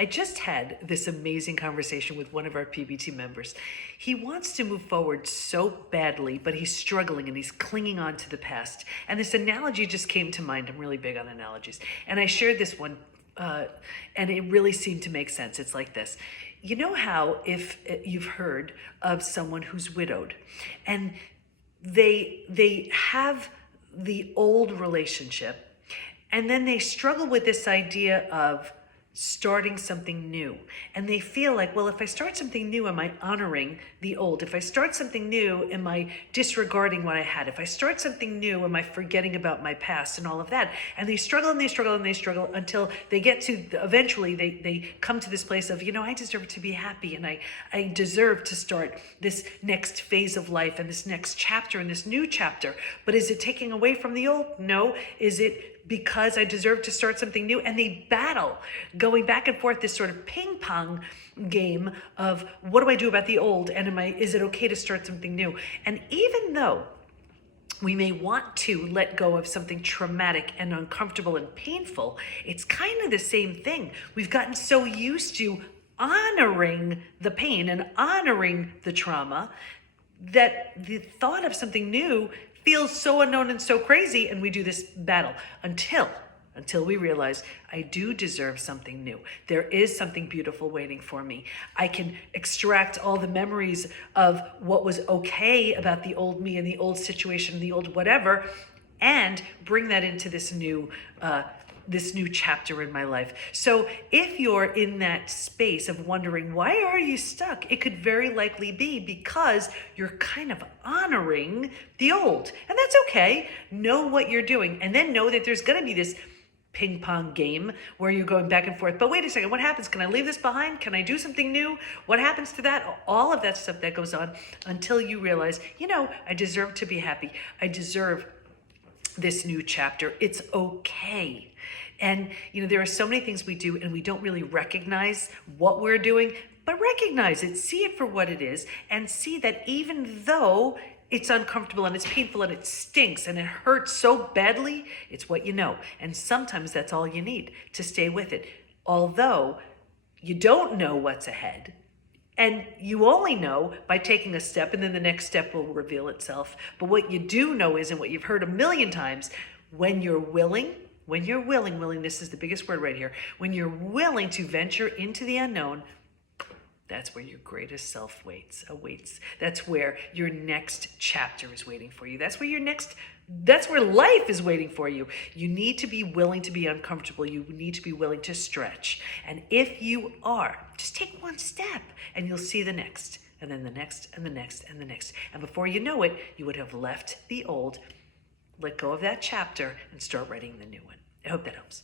I just had this amazing conversation with one of our PBT members. He wants to move forward so badly, but he's struggling and he's clinging on to the past. And this analogy just came to mind. I'm really big on analogies. And I shared this one, and it really seemed to make sense. It's like this. You know how if you've heard of someone who's widowed and they have the old relationship, and then they struggle with this idea of starting something new. And they feel like, well, if I start something new, am I honoring the old? If I start something new, am I disregarding what I had? If I start something new, am I forgetting about my past and all of that? And they struggle and they struggle and they struggle until they get to, eventually they come to this place of, I deserve to be happy, and I deserve to start this next phase of life and this next chapter and this new chapter. But is it taking away from the old? No. Is it because I deserve to start something new? And they battle, going back and forth, this sort of ping pong game of, what do I do about the old? And is it okay to start something new? And even though we may want to let go of something traumatic and uncomfortable and painful, it's kind of the same thing. We've gotten so used to honoring the pain and honoring the trauma that the thought of something new feels so unknown and so crazy, and we do this battle until we realize I do deserve something new. There is something beautiful waiting for me. I can extract all the memories of what was okay about the old me and the old situation, the old whatever, and bring that into this new chapter in my life. So if you're in that space of wondering, why are you stuck? It could very likely be because you're kind of honoring the old. And that's okay. Know what you're doing. And then know that there's going to be this ping pong game where you're going back and forth. But wait a second, what happens? Can I leave this behind? Can I do something new? What happens to that? All of that stuff that goes on until you realize, I deserve to be happy. I deserve this new chapter. It's okay. And, there are so many things we do and we don't really recognize what we're doing, but recognize it, see it for what it is, and see that even though it's uncomfortable and it's painful and it stinks and it hurts so badly, it's what you know. And sometimes that's all you need to stay with it. Although you don't know what's ahead, and you only know by taking a step, and then the next step will reveal itself. But what you do know is, and what you've heard a million times, when you're willing, willingness is the biggest word right here. When you're willing to venture into the unknown, that's where your greatest self awaits. That's where your next chapter is waiting for you. That's where life is waiting for you. You need to be willing to be uncomfortable. You need to be willing to stretch. And if you are, just take one step and you'll see the next, and then the next, and the next, and the next. And before you know it, you would have left the old, let go of that chapter, and start writing the new one. I hope that helps.